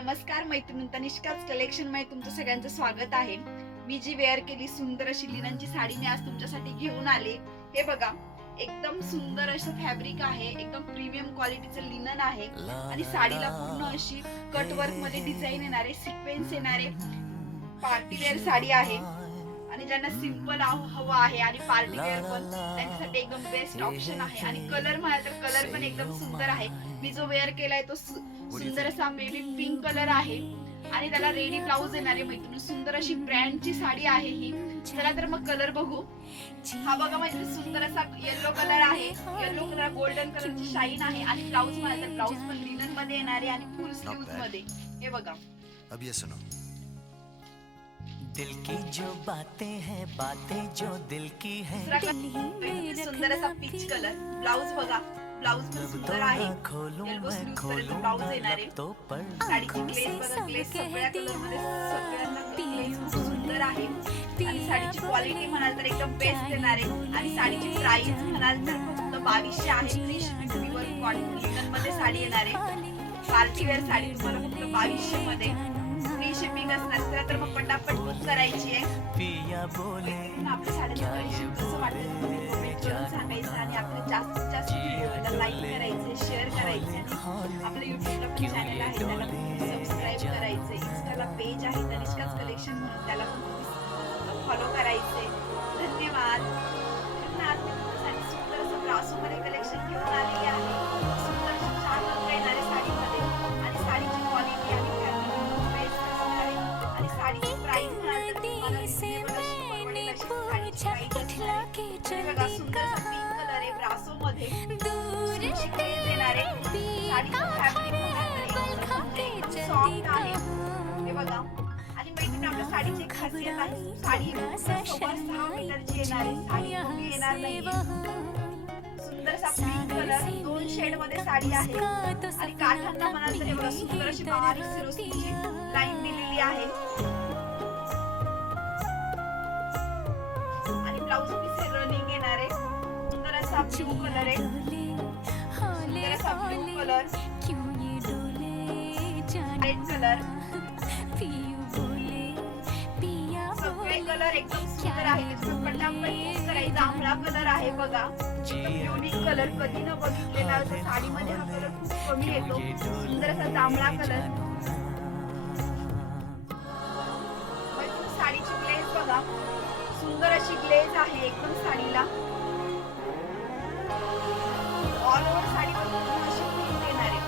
नमस्कार मैत्रिणी, तनिष्काच कलेक्शन मध्ये तुमचं सगळ्यांचं स्वागत आहे. मी जी वेअर केली सुंदर अशी लिननची साडी मी आज तुमच्यासाठी घेऊन आले. हे बघा, एकदम सुंदर असं फॅब्रिक आहे, एकदम प्रीमियम क्वालिटीचं लिनन आहे आणि साडीला पूर्ण अशी कट वर्क मध्ये डिझाईन येणारे, सिक्वेन्स येणारे पार्टी वेअर साडी आहे. आणि ज्यांना सिंपल हवं आहे आणि पार्टी वेअर पण त्यांच्यासाठी एकदम बेस्ट ऑप्शन आहे. आणि कलर म्हणाल तर कलर पण एकदम सुंदर आहे. मी जो वेअर केलाय तो सुंदर असा बेबी पिंक कलर आहे आणि त्याला रेडी ब्लाउज येणार आहे. मैत्रिणी, सुंदर अशी ब्रँडची साडी आहे ही. चला तर मग कलर बघू. हा बघा मैत्रिणी, सुंदर असा येलो कलर आहे. येलो कलर गोल्डन कलरची शाईन आहे आणि ब्लाउज म्हणाल तर ब्लाउज पण लिनन मध्ये येणार आहे आणि फुल स्लीव्ज मध्ये. हे बघा, अब ये सुनो. दिल की जो बातें हैं, बातें जो दिल की हैं. सुंदर असा पीच कलर. ब्लाउज बघा, ब्लाउज पण सुंदर आहे. येलो स्लीव्ज पर्यंत ब्लाउज येणार आहे. साडीची ग्लेज बघा, ग्लेज सगळ्या कलर मध्ये सगळ्यांना ग्लेज सुंदर आहे. आणि साडीची क्वालिटी म्हणाल तर एकदम बेस्ट येणार आहे. आणि साडीची प्राइस म्हणाल तर फक्त 2200 आहे. 350 कॉटन लिनन मध्ये साडी येणार आहे. पार्टी वेअर साडी तुम्हाला फक्त 2200 मध्ये फ्री शिपिंग असणार. तर मग पटापट बुक करायची आहे. आपल्या साड्यांचं कलेक्शन कसं वाटतं कमेंट करून सांगायचं आणि आपल्या जास्तीत जास्त व्हिडिओला लाईक करायचे, शेअर करायचे आणि आपल्या युट्यूबला पण चॅनल आहे त्याला सबस्क्राईब करायचे. इंस्टाला पेज आहे तनिष्काच कलेक्शन म्हणून, त्याला पण फॉलो करायचे. धन्यवाद. आज मी तुमच्यासाठी सुंदर असं ब्रासोमध्ये कलेक्शन घेऊन आलेली आहे. सुंदर अशी 4 रंग येणारे साडीमध्ये आणि साडीची क्वालिटी आणि फॅब्रिक बेस्ट असणार आहे. आणि साडीची प्राइस म्हणाल तर तुम्हाला रिजनेबल अशी परवडेल अशी साडीची प्राइस असणार आहे. बघा, सुंदर असा पिंक कलर आहे ब्रासो मध्ये. येणार आहे. साडीचं फॅब्रिक म्हणाल तर एकदम सॉफ्ट आहे. हे बघा, आणि मैत्रिणी आपल्या साडीची एक खासियत आहे, साडी 6.5 मीटरची येणार आहे. साडी कमी येणार नाही. सुंदर असा पिंक कलर 2 शेड मध्ये साडी आहे. आणि काठांना म्हणाल तर एवढा सुंदर अशी बारीक सिरोस्कीची लाईन दिलेली आहे. आणि ब्लाउज पीस रनिंग येणार आहे. सुंदर असा ब्लू कलर आहे. सुंदर असा ब्लू कलर, रेड कलर, सगळे कलर एकदम सुंदर आहे. पटापट करायचा. जांभळा कलर आहे बघा, युनिक कलर, कधी न बघितलेला असं साडीमध्ये हा कलर खूप कमी येतो. सुंदर असा जांभळा कलर. साडीची ग्लेज बघा, सुंदर अशी ग्लेज आहे एकदम साडीला. ऑल ओव्हर साडीवर अशी प्रिंट येणार आहे.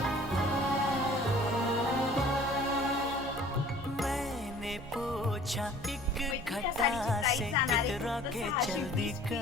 मैंने पूछा एक घटा से इतरा के जल्दी का